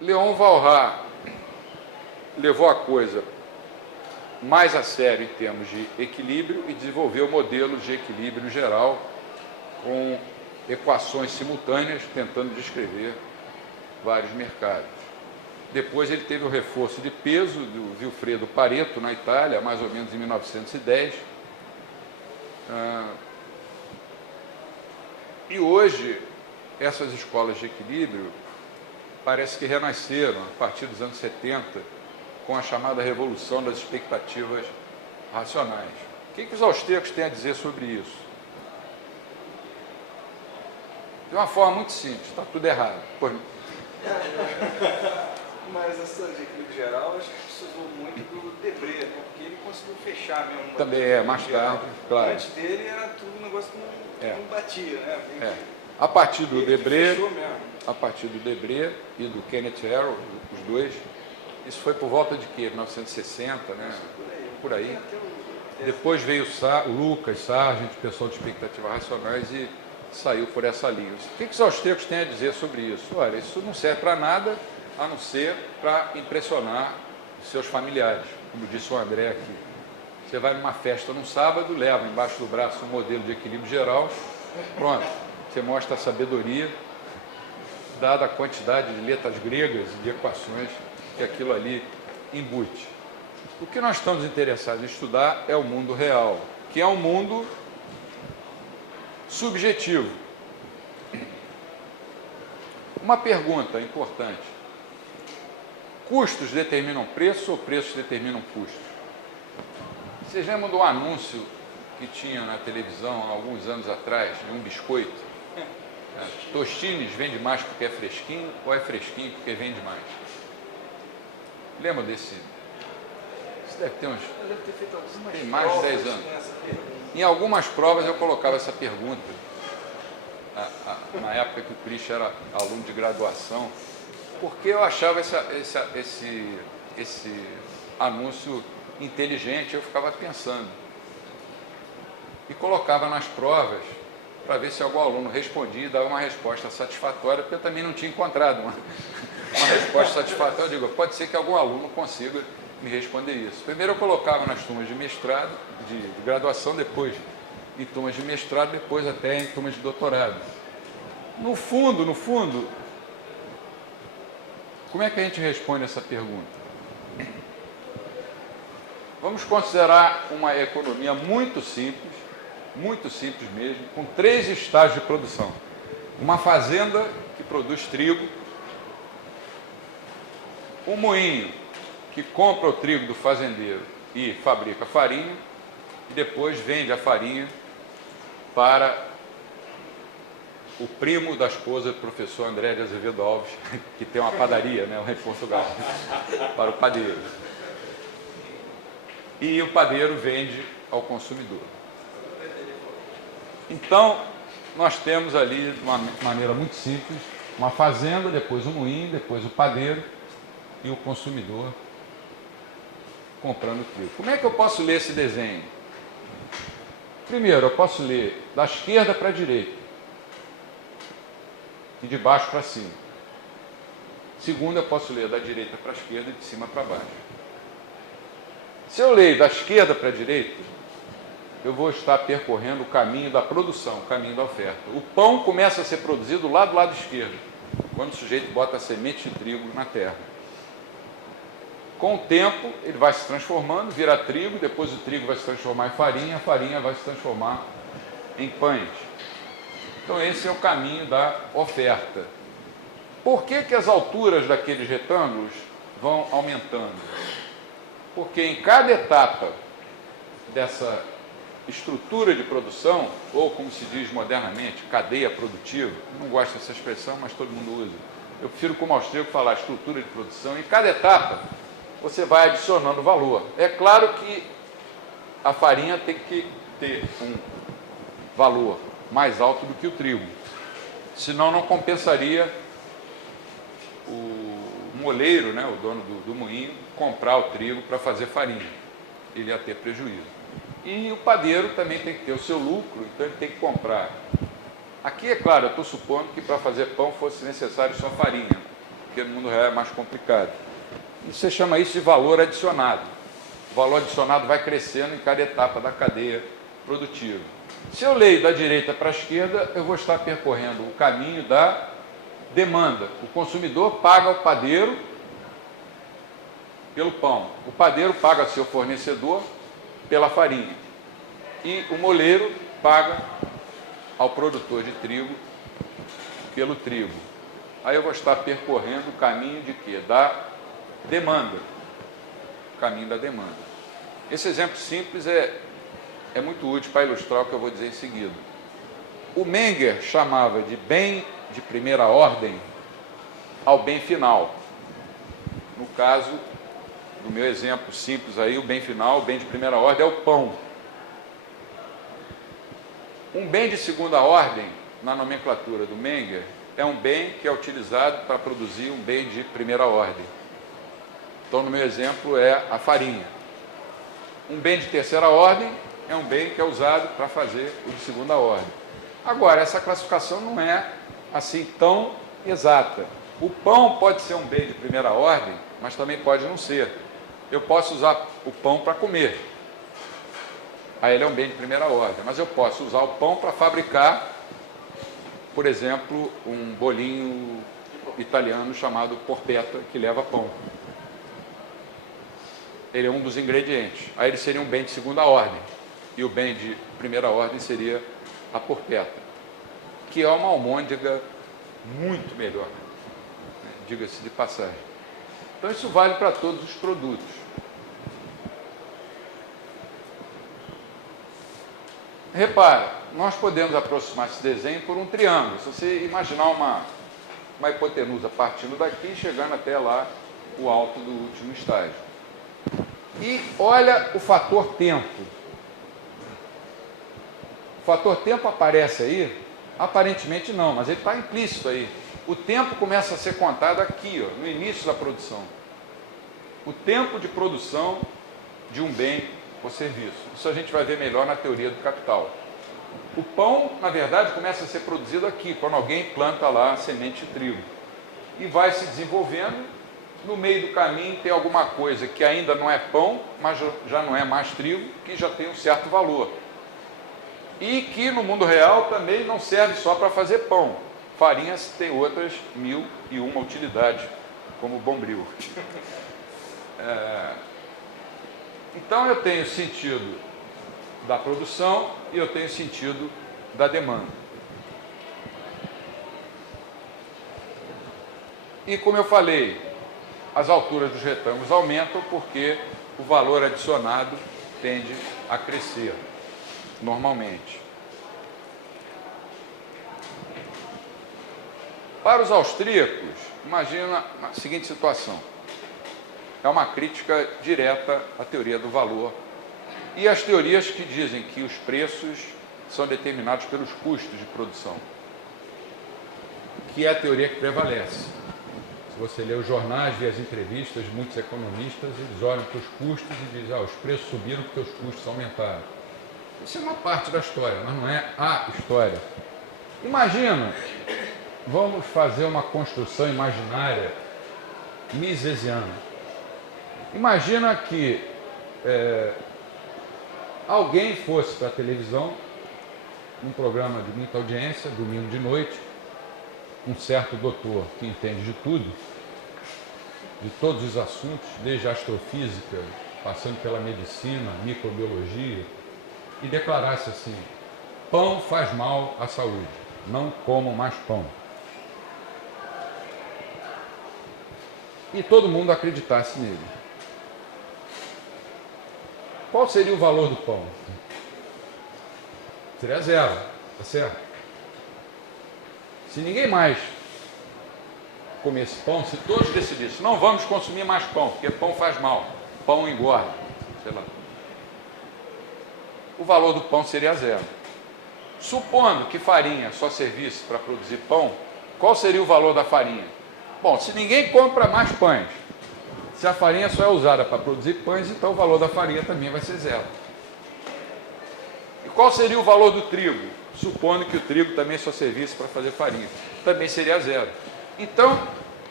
Leon Walras levou a coisa mais a sério em termos de equilíbrio e desenvolveu modelos de equilíbrio geral com equações simultâneas tentando descrever vários mercados. Depois ele teve o reforço de peso do Vilfredo Pareto na Itália, mais ou menos em 1910. E hoje essas escolas de equilíbrio parece que renasceram a partir dos anos 70 com a chamada revolução das expectativas racionais. O que os austríacos têm a dizer sobre isso? De uma forma muito simples, está tudo errado. Mas essa de equilíbrio geral, acho que precisou muito do Debré, né? Porque ele conseguiu fechar mesmo. Também mais tarde, claro. Antes dele era tudo um negócio que não batia, né? A partir do Debré, e do Kenneth Arrow, os dois, isso foi por volta de quê? 1960, né? Por aí. Depois veio o Lucas, Sargent, pessoal de expectativas racionais, e saiu por essa linha. O que os austríacos têm a dizer sobre isso? Olha, isso não serve para nada, a não ser para impressionar os seus familiares, como disse o André aqui. Você vai numa festa num sábado, leva embaixo do braço um modelo de equilíbrio geral, pronto, você mostra a sabedoria, dada a quantidade de letras gregas e de equações que aquilo ali embute. O que nós estamos interessados em estudar é o mundo real, que é um mundo subjetivo. Uma pergunta importante: custos determinam preço ou preços determinam custos? Vocês lembram de um anúncio que tinha na televisão há alguns anos atrás, de um biscoito? Tostines vende mais porque é fresquinho ou é fresquinho porque vende mais? Lembra desse? Isso deve ter uns... Tem mais de 10 anos. Em algumas provas eu colocava essa pergunta, na época que o Christian era aluno de graduação, porque eu achava esse anúncio inteligente, eu ficava pensando. E colocava nas provas para ver se algum aluno respondia e dava uma resposta satisfatória, porque eu também não tinha encontrado uma resposta satisfatória. Eu digo, pode ser que algum aluno consiga me responder isso. Primeiro eu colocava nas turmas de mestrado, de graduação, depois em turmas de mestrado, depois até em turmas de doutorado. No fundo, como é que a gente responde essa pergunta? Vamos considerar uma economia muito simples mesmo, com 3 estágios de produção. Uma fazenda que produz trigo, um moinho que compra o trigo do fazendeiro e fabrica farinha, e depois vende a farinha para o primo da esposa do professor André de Azevedo Alves, que tem uma padaria, né, em Portugal, para o padeiro. E o padeiro vende ao consumidor. Então, nós temos ali, de uma maneira muito simples, uma fazenda, depois o moinho, depois o padeiro e o consumidor comprando trigo. Como é que eu posso ler esse desenho? Primeiro, eu posso ler da esquerda para a direita e de baixo para cima. Segundo, eu posso ler da direita para a esquerda e de cima para baixo. Se eu leio da esquerda para a direita, eu vou estar percorrendo o caminho da produção, o caminho da oferta. O pão começa a ser produzido lá do lado esquerdo, quando o sujeito bota a semente de trigo na terra. Com o tempo, ele vai se transformando, vira trigo, depois o trigo vai se transformar em farinha, a farinha vai se transformar em pães. Então esse é o caminho da oferta. Por que as alturas daqueles retângulos vão aumentando? Porque em cada etapa dessa estrutura de produção, ou como se diz modernamente, cadeia produtiva, não gosto dessa expressão, mas todo mundo usa. Eu prefiro, como austríaco, falar estrutura de produção. Em cada etapa, você vai adicionando valor. É claro que a farinha tem que ter um valor mais alto do que o trigo, senão não compensaria o moleiro, né, o dono do moinho, comprar o trigo para fazer farinha. Ele ia ter prejuízo. E o padeiro também tem que ter o seu lucro, então ele tem que comprar. Aqui, é claro, eu estou supondo que para fazer pão fosse necessário só farinha. porque no mundo real é mais complicado. E você chama isso de valor adicionado. O valor adicionado vai crescendo em cada etapa da cadeia produtiva. Se eu leio da direita para a esquerda, eu vou estar percorrendo o caminho da demanda. O consumidor paga ao padeiro pelo pão. O padeiro paga ao seu fornecedor pela farinha. E o moleiro paga ao produtor de trigo pelo trigo. Aí eu vou estar percorrendo o caminho de quê? Da demanda. O caminho da demanda. Esse exemplo simples é muito útil para ilustrar o que eu vou dizer em seguida. O Menger chamava de bem de primeira ordem ao bem final. No caso do meu exemplo simples aí, o bem final, o bem de primeira ordem é o pão. Um bem de segunda ordem, na nomenclatura do Menger, é um bem que é utilizado para produzir um bem de primeira ordem. Então, no meu exemplo, é a farinha. Um bem de terceira ordem é um bem que é usado para fazer o de segunda ordem. Agora, essa classificação não é assim tão exata. O pão pode ser um bem de primeira ordem, mas também pode não ser. Eu posso usar o pão para comer. Aí ele é um bem de primeira ordem. Mas eu posso usar o pão para fabricar, por exemplo, um bolinho italiano chamado porpetta, que leva pão. Ele é um dos ingredientes. Aí ele seria um bem de segunda ordem. E o bem de primeira ordem seria a porpetta, que é uma almôndega muito melhor, né? Diga-se de passagem. Então isso vale para todos os produtos. Repara, nós podemos aproximar esse desenho por um triângulo. Se você imaginar uma hipotenusa partindo daqui e chegando até lá, o alto do último estágio. E olha o fator tempo. O fator tempo aparece aí? Aparentemente não, mas ele está implícito aí. O tempo começa a ser contado aqui, ó, no início da produção. O tempo de produção de um bem ou serviço. Isso a gente vai ver melhor na teoria do capital. O pão, na verdade, começa a ser produzido aqui, quando alguém planta lá a semente de trigo. E vai se desenvolvendo. No meio do caminho tem alguma coisa que ainda não é pão, mas já não é mais trigo, que já tem um certo valor. E que no mundo real também não serve só para fazer pão. Farinhas tem outras 1001 utilidades, como o bombril. Então eu tenho sentido da produção e eu tenho sentido da demanda. E como eu falei, as alturas dos retângulos aumentam porque o valor adicionado tende a crescer, normalmente. Para os austríacos, imagina a seguinte situação. É uma crítica direta à teoria do valor e às teorias que dizem que os preços são determinados pelos custos de produção, que é a teoria que prevalece. Se você lê os jornais, vê as entrevistas de muitos economistas, eles olham para os custos e dizem, os preços subiram porque os custos aumentaram. Isso é uma parte da história, mas não é a história. Imagina, vamos fazer uma construção imaginária misesiana. Imagina que alguém fosse para a televisão, num programa de muita audiência, domingo de noite, um certo doutor que entende de tudo, de todos os assuntos, desde a astrofísica, passando pela medicina, microbiologia, e declarasse assim: pão faz mal à saúde, não comam mais pão. E todo mundo acreditasse nele. Qual seria o valor do pão? Seria zero, tá certo? Se ninguém mais comesse pão, se todos decidissem, não vamos consumir mais pão, porque pão faz mal, pão engorda, sei lá. O valor do pão seria zero. Supondo que farinha só servisse para produzir pão, qual seria o valor da farinha? Bom, se ninguém compra mais pães, se a farinha só é usada para produzir pães, então o valor da farinha também vai ser zero. E qual seria o valor do trigo? Supondo que o trigo também só servisse para fazer farinha, também seria zero. Então,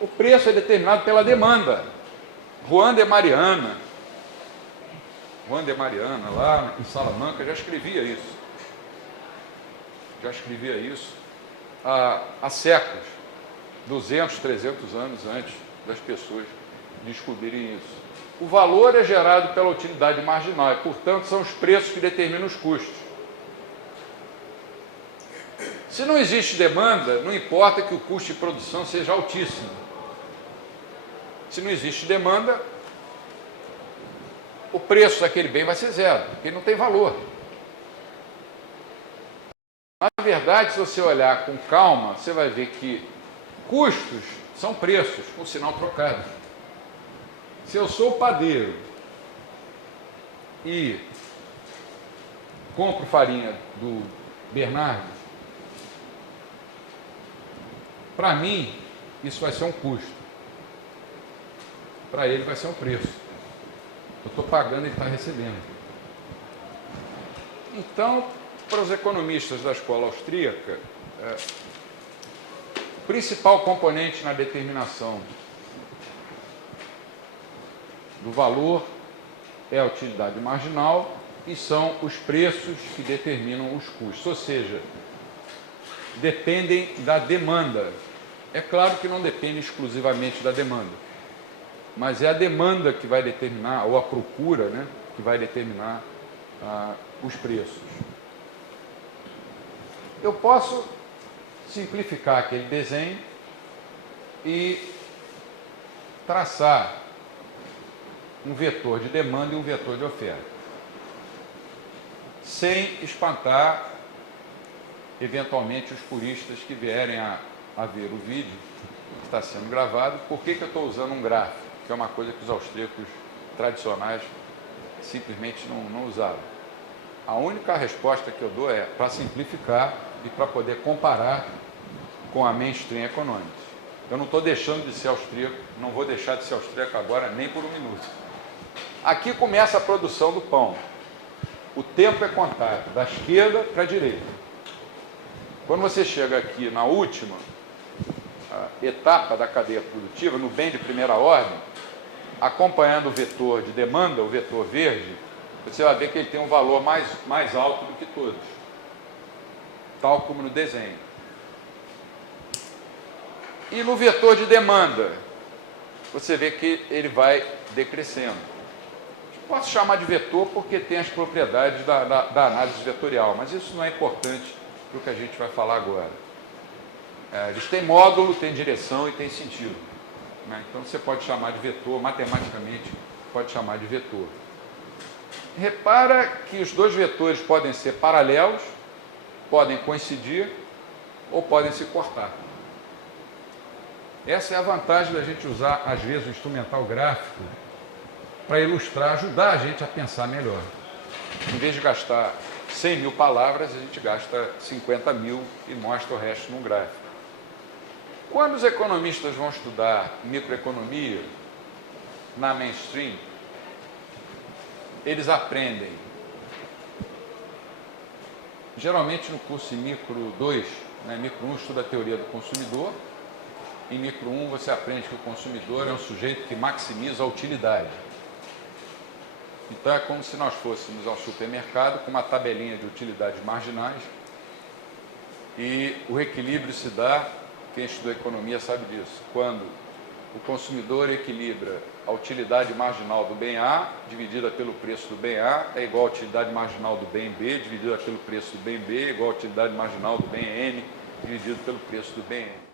O preço é determinado pela demanda. Juan de Mariana, lá em Salamanca, já escrevia isso. Há séculos, 200, 300 anos antes das pessoas descobrirem isso. O valor é gerado pela utilidade marginal e, portanto, são os preços que determinam os custos. Se não existe demanda, não importa que o custo de produção seja altíssimo. Se não existe demanda, o preço daquele bem vai ser zero, porque ele não tem valor. Na verdade, se você olhar com calma, você vai ver que custos são preços, com sinal trocado. Se eu sou padeiro e compro farinha do Bernardo, para mim, isso vai ser um custo. Para ele vai ser um preço. Eu estou pagando e ele está recebendo. Então, para os economistas da escola austríaca, o principal componente na determinação do valor é a utilidade marginal e são os preços que determinam os custos, ou seja, dependem da demanda. É claro que não depende exclusivamente da demanda, mas é a demanda que vai determinar, ou a procura, né, que vai determinar os preços. Eu posso simplificar aquele desenho e traçar um vetor de demanda e um vetor de oferta, sem espantar, eventualmente, os puristas que vierem a ver o vídeo que está sendo gravado. Por que eu estou usando um gráfico? Que é uma coisa que os austríacos tradicionais simplesmente não usavam. A única resposta que eu dou é para simplificar e para poder comparar com a mainstream economics. Eu não estou deixando de ser austríaco, não vou deixar de ser austríaco agora nem por um minuto. Aqui começa a produção do pão. O tempo é contado da esquerda para a direita. Quando você chega aqui na última etapa da cadeia produtiva, no bem de primeira ordem, acompanhando o vetor de demanda, o vetor verde, você vai ver que ele tem um valor mais alto do que todos, tal como no desenho. E no vetor de demanda, você vê que ele vai decrescendo. Posso chamar de vetor porque tem as propriedades da análise vetorial, mas isso não é importante para o que a gente vai falar agora. Eles têm módulo, têm direção e têm sentido, né? Então você pode chamar de vetor, matematicamente pode chamar de vetor. Repara que os dois vetores podem ser paralelos, podem coincidir ou podem se cortar. Essa é a vantagem da gente usar, às vezes, o instrumental gráfico para ilustrar, ajudar a gente a pensar melhor. Em vez de gastar 100 mil palavras, a gente gasta 50 mil e mostra o resto no gráfico. Quando os economistas vão estudar microeconomia na mainstream, eles aprendem, geralmente no curso em micro 2, né, micro 1 estuda a teoria do consumidor, em micro 1 você aprende que o consumidor é um sujeito que maximiza a utilidade. Então é como se nós fôssemos ao supermercado com uma tabelinha de utilidades marginais e o equilíbrio se dá, quem estudou economia sabe disso, quando o consumidor equilibra a utilidade marginal do bem A dividida pelo preço do bem A é igual à utilidade marginal do bem B dividida pelo preço do bem B igual à utilidade marginal do bem M dividido pelo preço do bem M.